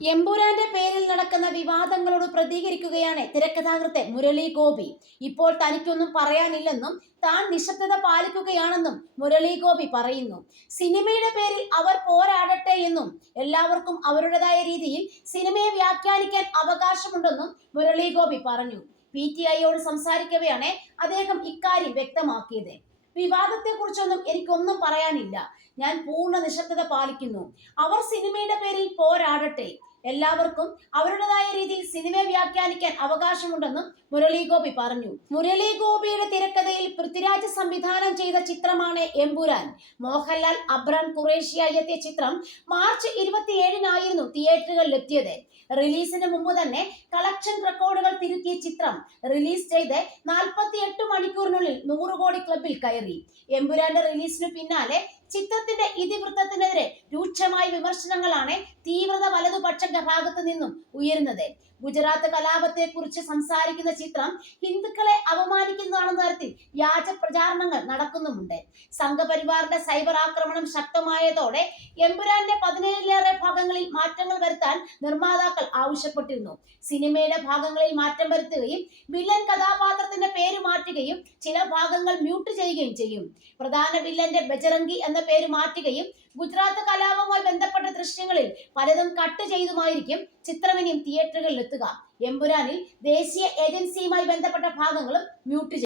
എമ്പുരാന്റെ പേരിൽ നടക്കുന്ന വിവാദങ്ങളോട് പ്രതികരിക്കുകയാണ് തിരക്കഥാകൃത്ത് മുരളി ഗോപി. ഇപ്പോൾ തനിക്കൊന്നും പറയാനില്ലെന്നും താൻ നിശബ്ദത പാലിക്കുകയാണെന്നും മുരളി ഗോപി പറയുന്നു. സിനിമയുടെ പേരിൽ അവർ പോരാടട്ടെ എന്നും എല്ലാവർക്കും അവരുടേതായ രീതിയിൽ സിനിമയെ വ്യാഖ്യാനിക്കാൻ അവകാശമുണ്ടെന്നും മുരളി ഗോപി പറഞ്ഞു. PTIയോട് സംസാരിക്കവെയാണ് അദ്ദേഹം ഇക്കാര്യം വ്യക്തമാക്കിയത്. വിവാദത്തെക്കുറിച്ചൊന്നും എനിക്കൊന്നും പറയാനില്ല. ഞാൻ പൂർണ്ണ നിശബ്ദത പാലിക്കുന്നു. അവർ സിനിമയുടെ പേരിൽ പോരാടട്ടെ. എല്ലാവർക്കും അവരുടേതായ രീതിയിൽ സിനിമയെ വ്യാഖ്യാനിക്കാൻ അവകാശമുണ്ടെന്നും മുരളി ഗോപി പറഞ്ഞു. മുരളി ഗോപിയുടെ തിരക്കഥയിൽ പൃഥ്വിരാജ് സംവിധാനം ചെയ്ത ചിത്രമാണ് എമ്പുരാൻ. മോഹൻലാൽ, അബ്രാം ഖുറേഷിയായി എത്തിയ ചിത്രം മാർച്ച് 27-നായിരുന്നു തിയേറ്ററുകളിലെത്തിയത്. റിലീസിന് മുമ്പ് തന്നെ കളക്ഷൻ റെക്കോർഡുകൾ തിരുത്തിയ ചിത്രം റിലീസ് ചെയ്ത് 48 മണിക്കൂറിനുള്ളിൽ 100 കോടി ക്ലബിൽ കയറി. എമ്പുരാന്റെ റിലീസിനു പിന്നാലെ ചിത്രത്തിന്റെ ഇതിവൃത്തത്തിനെതിരെ രൂക്ഷമായ വിമർശനങ്ങളാണ് തീവ്രത വലതുപക്ഷ ഭാഗത്തു നിന്നും ഉയരുന്നത്. ഗുജറാത്ത് കലാപത്തെ കുറിച്ച് സംസാരിക്കുന്ന ചിത്രം ഹിന്ദുക്കളെ അപമാനിക്കുന്നതാണെന്ന തരത്തിൽ വ്യാജ പ്രചാരണങ്ങൾ നടക്കുന്നുമുണ്ട്. സംഘപരിവാറിന്റെ സൈബർ ആക്രമണം ശക്തമായതോടെ എമ്പുരാന്റെ 17ലേറെ ഭാഗങ്ങളിൽ മാറ്റങ്ങൾ വരുത്താൻ നിർമ്മാതാക്കൾ ആവശ്യപ്പെട്ടിരുന്നു. സിനിമയുടെ ഭാഗങ്ങളിൽ മാറ്റം വരുത്തുകയും വില്ലൻ കഥാപാത്രത്തിന്റെ പേര് മാറ്റുകയും ചില ഭാഗങ്ങൾ മ്യൂട്ട് ചെയ്യുകയും ചെയ്യും. പ്രധാന വില്ലന്റെ ബജറംഗി എന്ന പേര് മാറ്റുകയും ഗുജറാത്ത് കലാപവുമായി ബന്ധപ്പെട്ട ദൃശ്യങ്ങളിൽ പലതും കട്ട് ചെയ്തുമായിരിക്കും ചിത്രം ഇനിയും തിയേറ്ററുകളിൽ എത്തുക. എമ്പുരാനിൽ ദേശീയ ഏജൻസിയുമായി ബന്ധപ്പെട്ട ഭാഗങ്ങളും മ്യൂട്ട് ചെയ്യും.